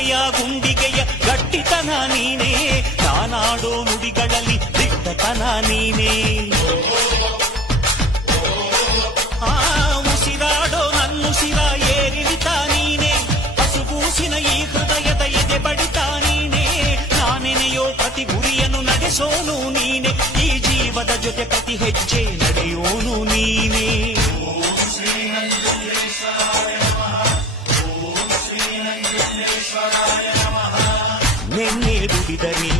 ಗುಂಡಿಗೆಯ ಗುಂಡಿಗೆಯ ಗಟ್ಟಿತನ ನೀನೇ, ನಾನಾಡೋ ನುಡಿಗಳಲ್ಲಿ ದಿಟ್ಟತನ ನೀನೇ. ಉಸಿರಾಡೋ ನನ್ನುಸಿರ ಏರಿಳಿತ ನೀನೇ, ಹಸುಗೂಸಿನ ಈ ಹೃದಯದ ಎದೆ ಬಡಿತ ನೀನೇ. ನಾನೆನೆಯೋ ಪ್ರತಿ ಗುರಿಯನ್ನು ನಡೆಸೋನು ನೀನೆ, ಈ ಜೀವದ ಜೊತೆ ಪ್ರತಿ ಹೆಜ್ಜೆ ನಡೆಯೋನು ನೀನೇ. ನಿನ್ನೆ ದುಡಿದರಿ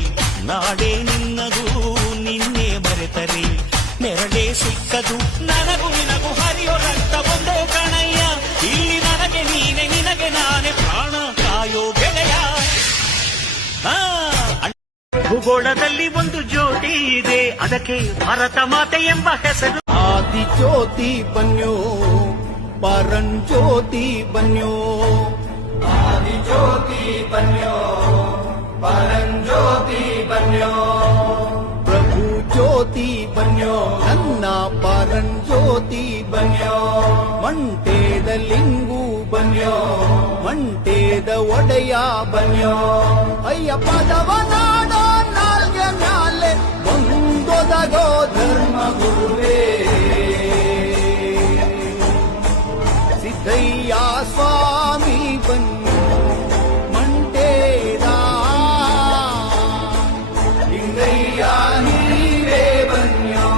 ನಾಡೇ ನಿನ್ನದು, ನಿನ್ನೆ ಮರೆತರಿ ನೆರಳೇ ಸಿಕ್ಕದು. ನನಗೂ ನಿನಗೂ ಹರಿಯೋ ರಕ್ತ ಒಂದೇ ಕಣಯ್ಯ, ಇಲ್ಲಿ ನನಗೆ ನೀನೆ ನಿನಗೆ ನಾನೇ ಪ್ರಾಣ ಕಾಯೋ ಗೆಳೆಯ. ಭೂಗೋಳದಲ್ಲಿ ಒಂದು ಜ್ಯೋತಿ ಇದೆ, ಅದಕ್ಕೆ ಭಾರತ ಮಾತೆ ಎಂಬ ಹೆಸರು. ಆದಿ ಜ್ಯೋತಿ ಬನ್ಯೋ ಪರಂಜ್ಯೋತಿ ಬನ್ಯೋ, ಆದಿ ಜ್ಯೋತಿ ಬನ್ಯೋ ಪರಂಜ್ಯೋತಿ ಬನ್ಯೋ, ಪ್ರಭು ಜ್ಯೋತಿ ಬನ್ಯೋ ನನ್ನ ಪರಂಜ್ಯೋತಿ ಬನ್ಯೋ. ಮಂಟೇದ ಲಿಂಗು ಬನ್ಯೋ ಮಂಟೇದ ಒಡೆಯ ಬನ್ಯೋ, ಅಯ್ಯಪ್ಪದವ ನಾಡೋ ನಾಲ್ಗೆ ಮ್ಯಾಲೆ ಒಂದೊದಗೋ ಧರ್ಮ ಗುರುವೇ. ಸಿದ್ದಯ್ಯ ಸ್ವಾಮಿ ಬನ್ಯೋ ಮಂಟೇದ, ಲಿಂಗಯ್ಯ ನೀವೇ ಬನ್ಯೋ.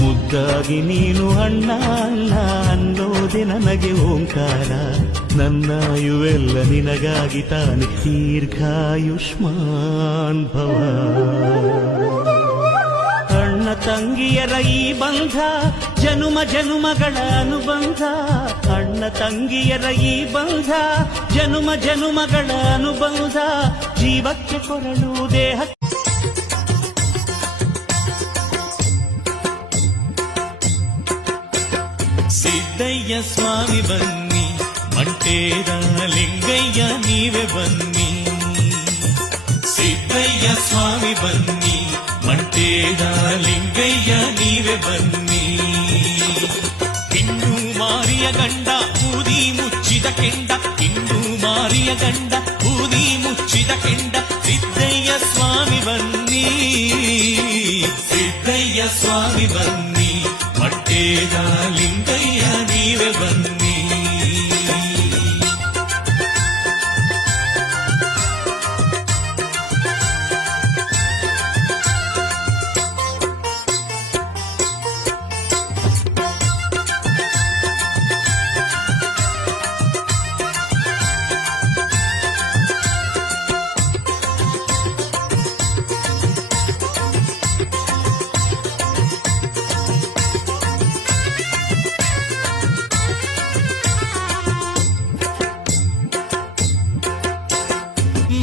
ಮುದ್ದಾಗಿ ನೀನು ಅಣ್ಣ ಅಣ್ಣ ಅನ್ನೋದೆ ನನಗೆ ಓಂಕಾರ, ನನ್ನಾಯುವೆಲ್ಲ ನಿನಗಾಗಿ ತಾನೆ ದೀರ್ಘಾಯುಷ್ಮಾನ್ ಭವ. ಅಣ್ಣ ತಂಗಿಯರ ಈ ಬಂಧ ಜನುಮ ಜನುಮಗಳ ಅನುಬಂಧ, ಅಣ್ಣ ತಂಗಿಯರ ಈ ಬಂಧ ಜನುಮ ಜನುಮಗಳ ಅನುಬಂಧ. ಜೀವಕ್ಕೆ ಕೊರಳು ದೇಹ ಸಿದ್ದಯ್ಯ ಸ್ವಾಮಿ ಬನ್ನಿ, ಮಂಟೇದ ಲಿಂಗಯ್ಯ ನೀವೇ ಬನ್ನಿ. ಸಿದ್ದಯ್ಯ ಸ್ವಾಮಿ ಬನ್ನಿ, ಮಂಟೇದ ಲಿಂಗಯ್ಯ ನೀವೇ ಬನ್ನಿ. ಹಿಂದೂ ಮಾರಿಯ ಗಂಡ ಬೂದಿ ಮುಚ್ಚಿದ ಕೆಂಡ, ಹಿಂದೂ ಮಾರಿಯ ಗಂಡ ಬೂದಿ ಮುಚ್ಚಿದ ಕೆಂಡ. ಸಿದ್ದಯ್ಯ ಸ್ವಾಮಿ ಬನ್ನಿ, ಸಿದ್ದಯ್ಯ ಸ್ವಾಮಿ ಬನ್ನಿ, ಮಂಟೇದ ಲಿಂಗಯ್ಯ ನೀವೇ ಬನ್ನಿ.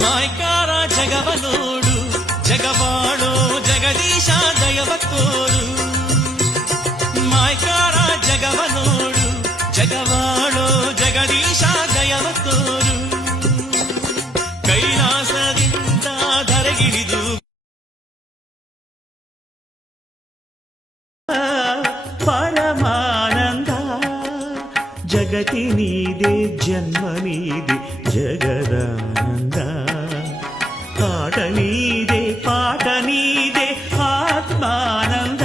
ಮಾಯ್ಕಾರ ಜಗವ ನೋಡು, ಜಗವಾಡೋ ಜಗದೀಶ ದಯವ ತೋರು. ಮಾಯ್ಕಾರ ಜಗವ ನೋಡು, ಜಗವಾ ಆಳೋ ಜಗದೀಶ ಜಯವ ತೋರು ಕೈಲಾಸದಿಂದ ಧರೆಗಿಳಿದು ಪರಮಾನಂದ ಜಗತಿ ನೀದೆ ಜನ್ಮ ನೀದೆ ಜಗದಾನಂದ ಆಟ ನೀದೆ ಪಾಠ ನೀದೆ ಆತ್ಮಾನಂದ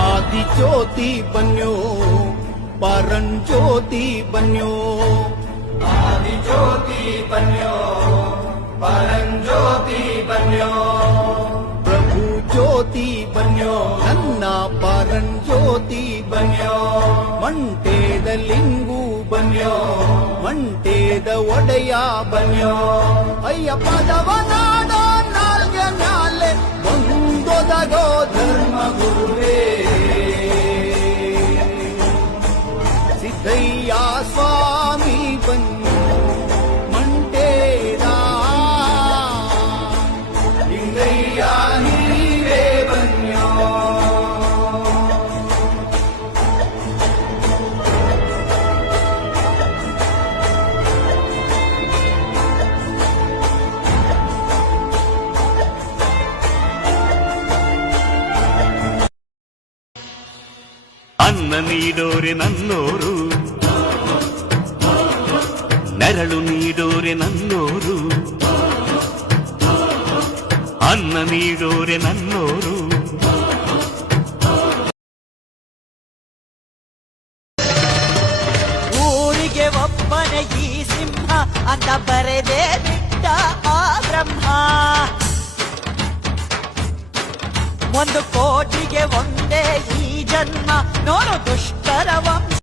ಆದಿ ಜ್ಯೋತಿ ಬನ್ಯೋ ಪರಂ ಜ್ಯೋತಿ ಬನ್ಯೋ ಆದಿ ಜ್ಯೋತಿ ಬನ್ಯೋ ಪರಂ ಜ್ಯೋತಿ ಬನ್ಯೋ ಪ್ರಭು ಜ್ಯೋತಿ ಬನ್ಯೋ ನನ್ನ ಪರಂ ಜ್ಯೋತಿ ಬನ್ಯೋ ಮಂಟೇದ ಲಿಂಗು ಬನ್ಯೋ ಮಂಟೇದ ಒಡೆಯ ಬನ್ಯೋ ಅಯ್ಯಪ್ಪದವ ನಾಡೋ ನಾಲ್ಗೆ ಮ್ಯಾಲೆ ಒಂದೊದಗೋ ಧರ್ಮ ಗುರುವೇ ಸಿದ್ದಯ್ಯ ಸ್ವಾಮಿ ಬನ್ನಿ ಮಂಟೇದ ಲಿಂಗಯ್ಯ ನೀವೇ ಬನ್ಯೋ ಅನ್ನ ನೀಡೋರೆ ನನ್ನೋರು ನೆರಳು ನೀಡೋರೆ ನನ್ನೋರು ಅನ್ನ ನೀಡೋರೆ ನನ್ನೋರು ಊರಿಗೆ ಒಬ್ಬನೇ ಈ ಸಿಂಹ ಅಂತ ಬರೆದೇ ಬಿಟ್ಟ ಆ ಬ್ರಹ್ಮ 1 ಕೋಟಿಗೆ ಒಂದೇ ಈ ಜನ್ಮ ನೋಡು ದುಷ್ಟರ ವಂಶ